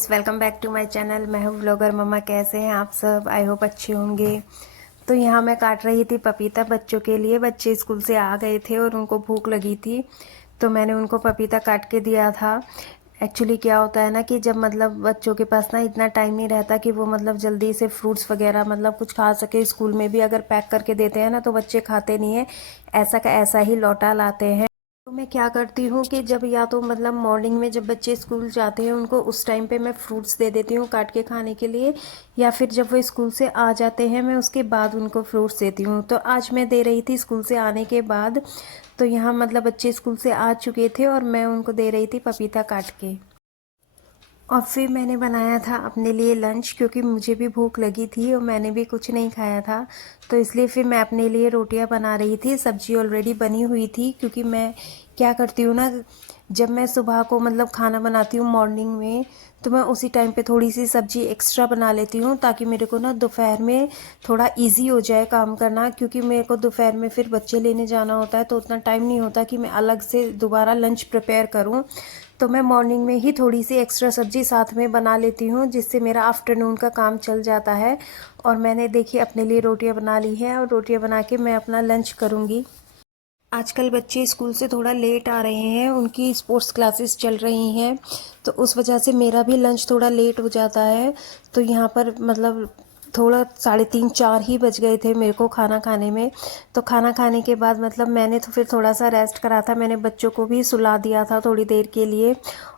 Guys, welcome back to my channel. मैं हूँ vlogger मम्मा। कैसे हैं आप सब? आई होप अच्छे होंगे। तो यहाँ मैं काट रही थी पपीता बच्चों के लिए। बच्चे स्कूल से आ गए थे और उनको भूख लगी थी, तो मैंने उनको पपीता काट के दिया था। एक्चुअली क्या होता है ना कि जब बच्चों के पास ना इतना टाइम नहीं रहता कि वो जल्दी से फ्रूट्स वगैरह कुछ खा सके। स्कूल में भी अगर पैक करके देते हैं ना तो बच्चे खाते नहीं है, ऐसा का ऐसा ही लौटा लाते हैं। तो मैं क्या करती हूँ कि जब या तो मॉर्निंग में जब बच्चे स्कूल जाते हैं उनको उस टाइम पे मैं फ्रूट्स दे देती हूँ काट के खाने के लिए, या फिर जब वो स्कूल से आ जाते हैं मैं उसके बाद उनको फ्रूट्स देती हूँ। तो आज मैं दे रही थी स्कूल से आने के बाद। तो यहाँ बच्चे स्कूल से आ चुके थे और मैं उनको दे रही थी पपीता काट के। और फिर मैंने बनाया था अपने लिए लंच, क्योंकि मुझे भी भूख लगी थी और मैंने भी कुछ नहीं खाया था। तो इसलिए फिर मैं अपने लिए रोटियां बना रही थी। सब्जी ऑलरेडी बनी हुई थी, क्योंकि मैं क्या करती हूँ ना, जब मैं सुबह को खाना बनाती हूँ मॉर्निंग में, तो मैं उसी टाइम पे थोड़ी सी सब्जी एक्स्ट्रा बना लेती हूँ, ताकि मेरे को ना दोपहर में थोड़ा इजी हो जाए काम करना। क्योंकि मेरे को दोपहर में फिर बच्चे लेने जाना होता है, तो उतना टाइम नहीं होता कि मैं अलग से दोबारा लंच प्रिपेयर करूँ। तो मैं मॉर्निंग में ही थोड़ी सी एक्स्ट्रा सब्जी साथ में बना लेती हूँ, जिससे मेरा आफ्टरनून का काम चल जाता है। और मैंने देखिए अपने लिए रोटियां बना ली हैं और रोटियां बना के मैं अपना लंच करूँगी। आजकल बच्चे स्कूल से थोड़ा लेट आ रहे हैं, उनकी स्पोर्ट्स क्लासेस चल रही हैं, तो उस वजह से मेरा भी लंच थोड़ा लेट हो जाता है। तो यहाँ पर थोड़ा 3:30-4 ही बज गए थे मेरे को खाना खाने में। तो खाना खाने के बाद मैंने तो फिर थोड़ा सा रेस्ट करा था। मैंने बच्चों को भी सुला दिया था थोड़ी देर के लिए,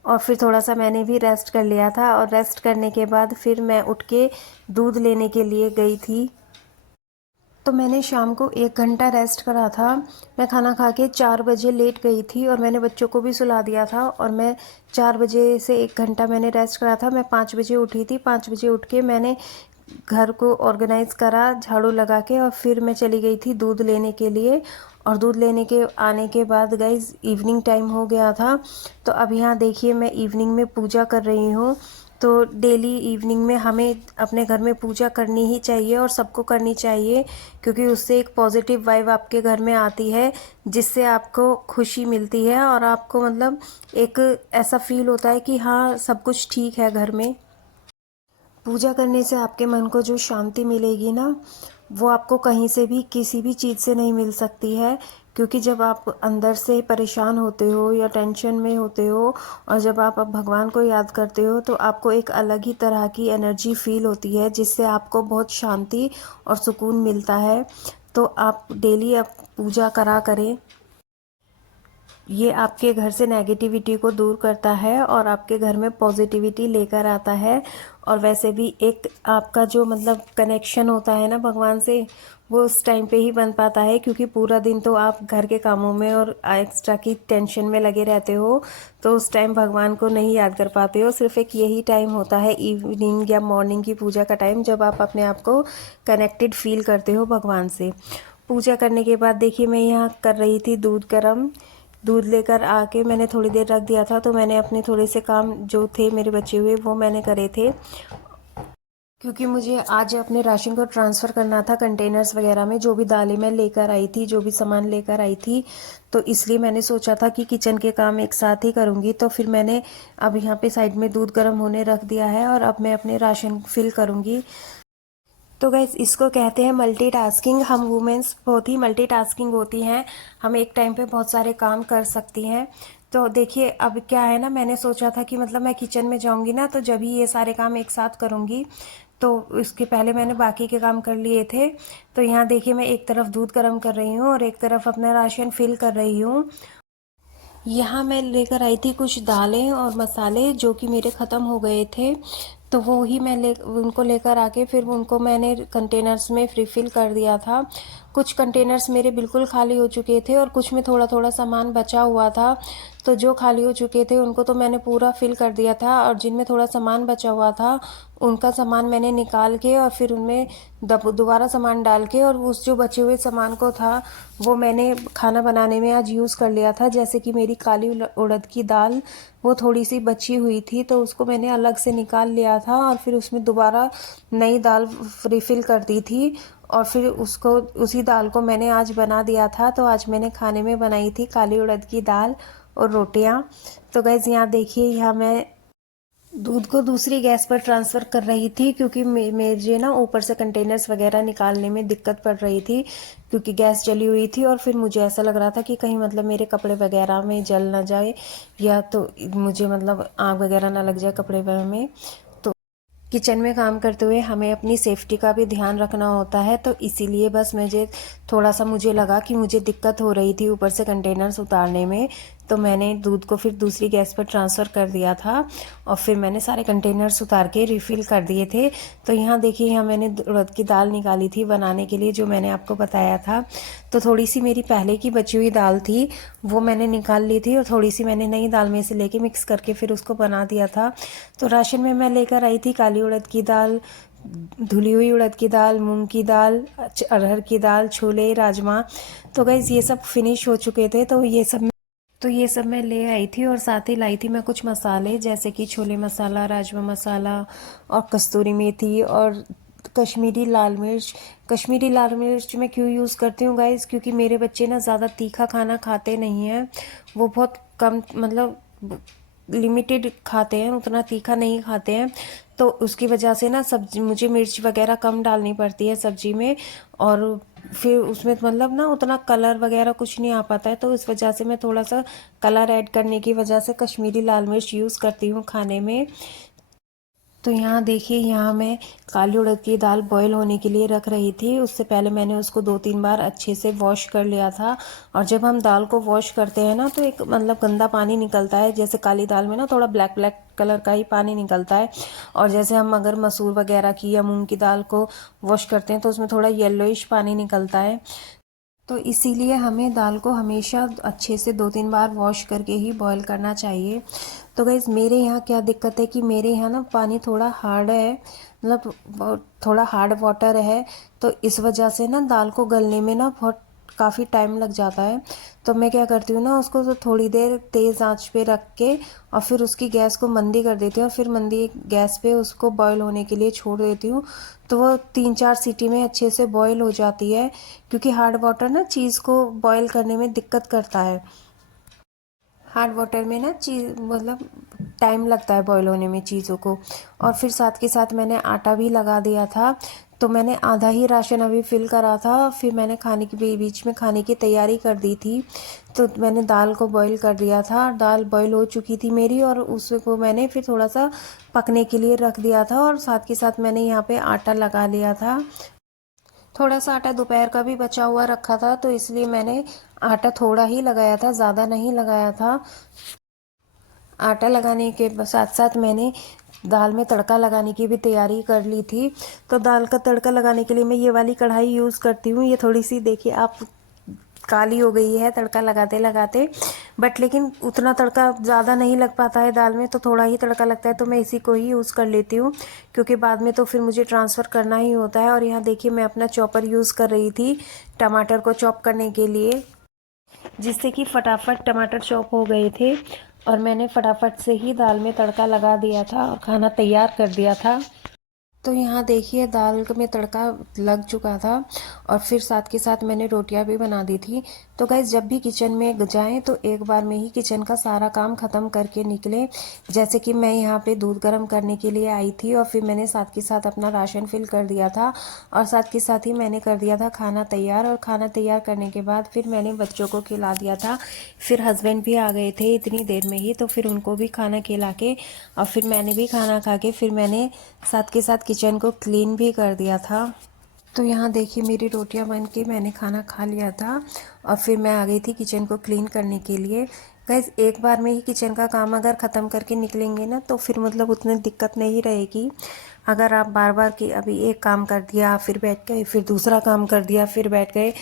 और फिर थोड़ा सा मैंने भी रेस्ट कर लिया था। और रेस्ट करने के बाद फिर मैं उठ के दूध लेने के लिए गई थी। तो मैंने शाम को 1 घंटा रेस्ट करा था। मैं खाना खा के 4 बजे लेट गई थी और मैंने बच्चों को भी सुला दिया था। और मैं 4 बजे से 1 घंटा मैंने रेस्ट करा था। मैं 5 बजे उठी थी। 5 बजे उठ के मैंने घर को ऑर्गेनाइज़ करा झाड़ू लगा के, और फिर मैं चली गई थी दूध लेने के लिए। और दूध लेने के आने के बाद गाइज इवनिंग टाइम हो गया था। तो अब यहाँ देखिए मैं इवनिंग में पूजा कर रही हूँ। तो डेली इवनिंग में हमें अपने घर में पूजा करनी ही चाहिए और सबको करनी चाहिए, क्योंकि उससे एक पॉजिटिव वाइब आपके घर में आती है, जिससे आपको खुशी मिलती है और आपको एक ऐसा फील होता है कि हाँ सब कुछ ठीक है घर में। पूजा करने से आपके मन को जो शांति मिलेगी ना, वो आपको कहीं से भी किसी भी चीज़ से नहीं मिल सकती है। क्योंकि जब आप अंदर से परेशान होते हो या टेंशन में होते हो, और जब आप अब भगवान को याद करते हो, तो आपको एक अलग ही तरह की एनर्जी फील होती है, जिससे आपको बहुत शांति और सुकून मिलता है। तो आप डेली आप पूजा करा करें। ये आपके घर से नेगेटिविटी को दूर करता है और आपके घर में पॉजिटिविटी लेकर आता है। और वैसे भी एक आपका जो कनेक्शन होता है ना भगवान से, वो उस टाइम पे ही बन पाता है, क्योंकि पूरा दिन तो आप घर के कामों में और एक्स्ट्रा की टेंशन में लगे रहते हो, तो उस टाइम भगवान को नहीं याद कर पाते हो। सिर्फ एक यही टाइम होता है इवनिंग या मॉर्निंग की पूजा का टाइम, जब आप अपने आप को कनेक्टेड फील करते हो भगवान से। पूजा करने के बाद देखिए मैं यहाँ कर रही थी दूध गर्म। दूध लेकर आके मैंने थोड़ी देर रख दिया था, तो मैंने अपने थोड़े से काम जो थे मेरे बचे हुए वो मैंने करे थे, क्योंकि मुझे आज अपने राशन को ट्रांसफ़र करना था कंटेनर्स वगैरह में, जो भी दालें मैं लेकर आई थी, जो भी सामान लेकर आई थी। तो इसलिए मैंने सोचा था कि किचन के काम एक साथ ही करूँगी। तो फिर मैंने अब यहाँ पे साइड में दूध गर्म होने रख दिया है और अब मैं अपने राशन फिल करूँगी। तो गैस इसको कहते हैं मल्टीटास्किंग। हम वुमेन्स बहुत ही मल्टीटास्किंग होती हैं, हम एक टाइम पे बहुत सारे काम कर सकती हैं। तो देखिए अब क्या है ना, मैंने सोचा था कि मैं किचन में जाऊंगी ना, तो जब ही ये सारे काम एक साथ करूंगी। तो इसके पहले मैंने बाकी के काम कर लिए थे। तो यहाँ देखिए मैं एक तरफ दूध गर्म कर रही हूँ और एक तरफ अपना राशन फिल कर रही हूँ। यहाँ मैं लेकर आई थी कुछ दालें और मसाले जो कि मेरे ख़त्म हो गए थे, तो वो ही मैं उनको लेकर आके फिर उनको मैंने कंटेनर्स में रिफ़िल कर दिया था। कुछ कंटेनर्स मेरे बिल्कुल खाली हो चुके थे और कुछ में थोड़ा थोड़ा सामान बचा हुआ था। तो जो खाली हो चुके थे उनको तो मैंने पूरा फिल कर दिया था, और जिनमें थोड़ा सामान बचा हुआ था उनका सामान मैंने निकाल के और फिर उनमें दोबारा सामान डाल के, और उस जो बचे हुए सामान को था वो मैंने खाना बनाने में आज यूज़ कर लिया था। जैसे कि मेरी काली उड़द की दाल वो थोड़ी सी बची हुई थी, तो उसको मैंने अलग से निकाल लिया था और फिर उसमें दोबारा नई दाल रिफ़िल कर दी थी, और फिर उसको उसी दाल को मैंने आज बना दिया था। तो आज मैंने खाने में बनाई थी काली उड़द की दाल और रोटियां। तो गाइज़ यहाँ देखिए, यहाँ मैं दूध को दूसरी गैस पर ट्रांसफ़र कर रही थी क्योंकि मुझे ना ऊपर से कंटेनर्स वगैरह निकालने में दिक्कत पड़ रही थी, क्योंकि गैस जली हुई थी और फिर मुझे ऐसा लग रहा था कि कहीं मतलब मेरे कपड़े वगैरह में जल ना जाए, या तो मुझे मतलब आग वगैरह ना लग जाए कपड़े में। तो किचन में काम करते हुए हमें अपनी सेफ्टी का भी ध्यान रखना होता है, तो इसीलिए बस मुझे लगा कि मुझे दिक्कत हो रही थी ऊपर से कंटेनर्स उतारने में, तो मैंने दूध को फिर दूसरी गैस पर ट्रांसफ़र कर दिया था और फिर मैंने सारे कंटेनर्स उतार के रिफ़िल कर दिए थे। तो यहाँ देखिए, यहाँ मैंने उड़द की दाल निकाली थी बनाने के लिए, जो मैंने आपको बताया था। तो थोड़ी सी मेरी पहले की बची हुई दाल थी, वो मैंने निकाल ली थी और थोड़ी सी मैंने नई दाल में से लेके मिक्स करके फिर उसको बना दिया था। तो राशन में मैं लेकर आई थी काली उड़द की दाल, धुली हुई उड़द की दाल, मूंग की दाल, अरहर की दाल, छोले, राजमा। तो गाइज़ ये सब फिनिश हो चुके थे, तो ये सब मैं ले आई थी और साथ ही लाई थी मैं कुछ मसाले, जैसे कि छोले मसाला, राजमा मसाला और कस्तूरी मेथी और कश्मीरी लाल मिर्च। कश्मीरी लाल मिर्च मैं क्यों यूज़ करती हूँ गाइस, क्योंकि मेरे बच्चे ना ज़्यादा तीखा खाना खाते नहीं हैं, वो बहुत कम मतलब लिमिटेड खाते हैं, उतना तीखा नहीं खाते हैं। तो उसकी वजह से ना सब्जी मुझे मिर्च वगैरह कम डालनी पड़ती है सब्जी में, और फिर उसमें मतलब ना उतना कलर वगैरह कुछ नहीं आ पाता है, तो इस वजह से मैं थोड़ा सा कलर ऐड करने की वजह से कश्मीरी लाल मिर्च यूज़ करती हूँ खाने में। तो यहाँ देखिए, यहाँ मैं काली उड़द की दाल बॉईल होने के लिए रख रही थी। उससे पहले मैंने उसको 2-3 बार अच्छे से वॉश कर लिया था। और जब हम दाल को वॉश करते हैं ना, तो एक मतलब गंदा पानी निकलता है, जैसे काली दाल में ना थोड़ा ब्लैक ब्लैक कलर का ही पानी निकलता है। और जैसे हम अगर मसूर वगैरह की या मूंग की दाल को वॉश करते हैं तो उसमें थोड़ा येलोइश पानी निकलता है। तो इसीलिए हमें दाल को हमेशा अच्छे से 2-3 बार वॉश करके ही बॉईल करना चाहिए। तो गाइज़ मेरे यहाँ क्या दिक्कत है कि मेरे यहाँ ना पानी थोड़ा हार्ड है, मतलब थोड़ा हार्ड वाटर है, तो इस वजह से ना दाल को गलने में ना बहुत काफ़ी टाइम लग जाता है। तो मैं क्या करती हूँ ना, उसको तो थोड़ी देर तेज़ आंच पे रख के और फिर उसकी गैस को मंदी कर देती हूँ और फिर मंदी गैस पे उसको बॉईल होने के लिए छोड़ देती हूँ। तो वो 3-4 सीटी में अच्छे से बॉईल हो जाती है, क्योंकि हार्ड वाटर ना चीज़ को बॉईल करने में दिक्कत करता है। हार्ड वाटर में ना चीज़ मतलब टाइम लगता है बॉईल होने में चीज़ों को। और फिर साथ के साथ मैंने आटा भी लगा दिया था। तो मैंने आधा ही राशन अभी फिल करा था, फिर मैंने खाने की बीच में खाने की तैयारी कर दी थी। तो मैंने दाल को बॉईल कर दिया था, दाल बॉईल हो चुकी थी मेरी, और उसको मैंने फिर थोड़ा सा पकने के लिए रख दिया था, और साथ के साथ मैंने यहाँ पे आटा लगा लिया था। थोड़ा सा आटा दोपहर का भी बचा हुआ रखा था, तो इसलिए मैंने आटा थोड़ा ही लगाया था, ज़्यादा नहीं लगाया था। आटा लगाने के साथ साथ मैंने दाल में तड़का लगाने की भी तैयारी कर ली थी। तो दाल का तड़का लगाने के लिए मैं ये वाली कढ़ाई यूज़ करती हूँ। ये थोड़ी सी देखिए आप काली हो गई है तड़का लगाते लगाते, बट लेकिन उतना तड़का ज़्यादा नहीं लग पाता है दाल में, तो थोड़ा ही तड़का लगता है, तो मैं इसी को ही यूज़ कर लेती हूँ, क्योंकि बाद में तो फिर मुझे ट्रांसफ़र करना ही होता है। और यहाँ देखिए, मैं अपना चॉपर यूज़ कर रही थी टमाटर को चॉप करने के लिए, जिससे कि फटाफट टमाटर चॉप हो गए थे और मैंने फटाफट से ही दाल में तड़का लगा दिया था और खाना तैयार कर दिया था। तो यहाँ देखिए, दाल में तड़का लग चुका था और फिर साथ के साथ मैंने रोटियां भी बना दी थी। तो गाइस, जब भी किचन में जाएं तो एक बार में ही किचन का सारा काम ख़त्म करके निकलें। जैसे कि मैं यहाँ पे दूध गर्म करने के लिए आई थी और फिर मैंने साथ के साथ अपना राशन फिल कर दिया था, और साथ के साथ ही मैंने कर दिया था खाना तैयार। और खाना तैयार करने के बाद फिर मैंने बच्चों को खिला दिया था। फिर हस्बैंड भी आ गए थे इतनी देर में ही, तो फिर उनको भी खाना खिला के और फिर मैंने भी खाना खा के फिर मैंने साथ के साथ किचन को क्लीन भी कर दिया था। तो यहाँ देखिए, मेरी रोटियां बन के मैंने खाना खा लिया था और फिर मैं आ गई थी किचन को क्लीन करने के लिए। गाइस, एक बार में ही किचन का काम अगर ख़त्म करके निकलेंगे ना, तो फिर मतलब उतनी दिक्कत नहीं रहेगी। अगर आप बार बार कि अभी एक काम कर दिया फिर बैठ गए, फिर दूसरा काम कर दिया फिर बैठ गए,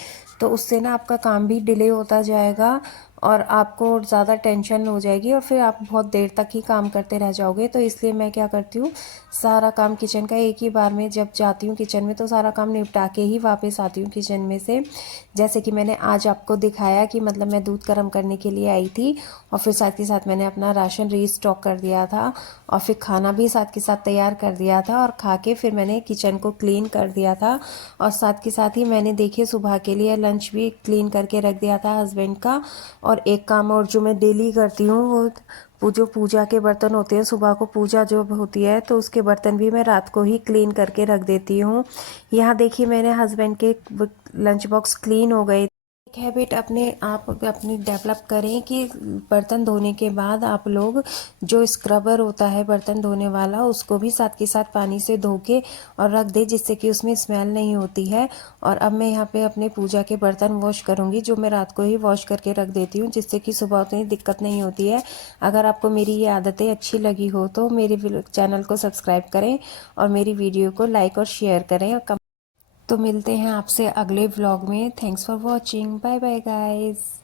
तो उससे ना आपका काम भी डिले होता जाएगा और आपको ज़्यादा टेंशन हो जाएगी और फिर आप बहुत देर तक ही काम करते रह जाओगे। तो इसलिए मैं क्या करती हूँ, सारा काम किचन का एक ही बार में जब जाती हूँ किचन में, तो सारा काम निपटा के ही वापस आती हूँ किचन में से। जैसे कि मैंने आज आपको दिखाया कि मतलब मैं दूध गर्म करने के लिए आई थी और फिर साथ के साथ मैंने अपना राशन रीस्टॉक कर दिया था और फिर खाना भी साथ के साथ तैयार कर दिया था और खा के फिर मैंने किचन को क्लीन कर दिया था। और साथ के साथ ही मैंने देखिए सुबह के लिए लंच भी क्लीन करके रख दिया था हस्बैंड का। और एक काम और जो मैं डेली करती हूँ, वो जो पूजा के बर्तन होते हैं, सुबह को पूजा जो होती है तो उसके बर्तन भी मैं रात को ही क्लीन करके रख देती हूँ। यहाँ देखिए मेरे हस्बैंड के लंच बॉक्स क्लीन हो गए। एक हैबिट अपने आप अपनी डेवलप करें कि बर्तन धोने के बाद आप लोग जो स्क्रबर होता है बर्तन धोने वाला, उसको भी साथ के साथ पानी से धो के और रख दे, जिससे कि उसमें स्मेल नहीं होती है। और अब मैं यहाँ पे अपने पूजा के बर्तन वॉश करूँगी, जो मैं रात को ही वॉश करके रख देती हूँ, जिससे कि सुबह उतनी दिक्कत नहीं होती है। अगर आपको मेरी ये आदतें अच्छी लगी हो तो मेरे चैनल को सब्सक्राइब करें और मेरी वीडियो को लाइक और शेयर करें और तो मिलते हैं आपसे अगले व्लॉग में। Thanks for watching. Bye bye guys.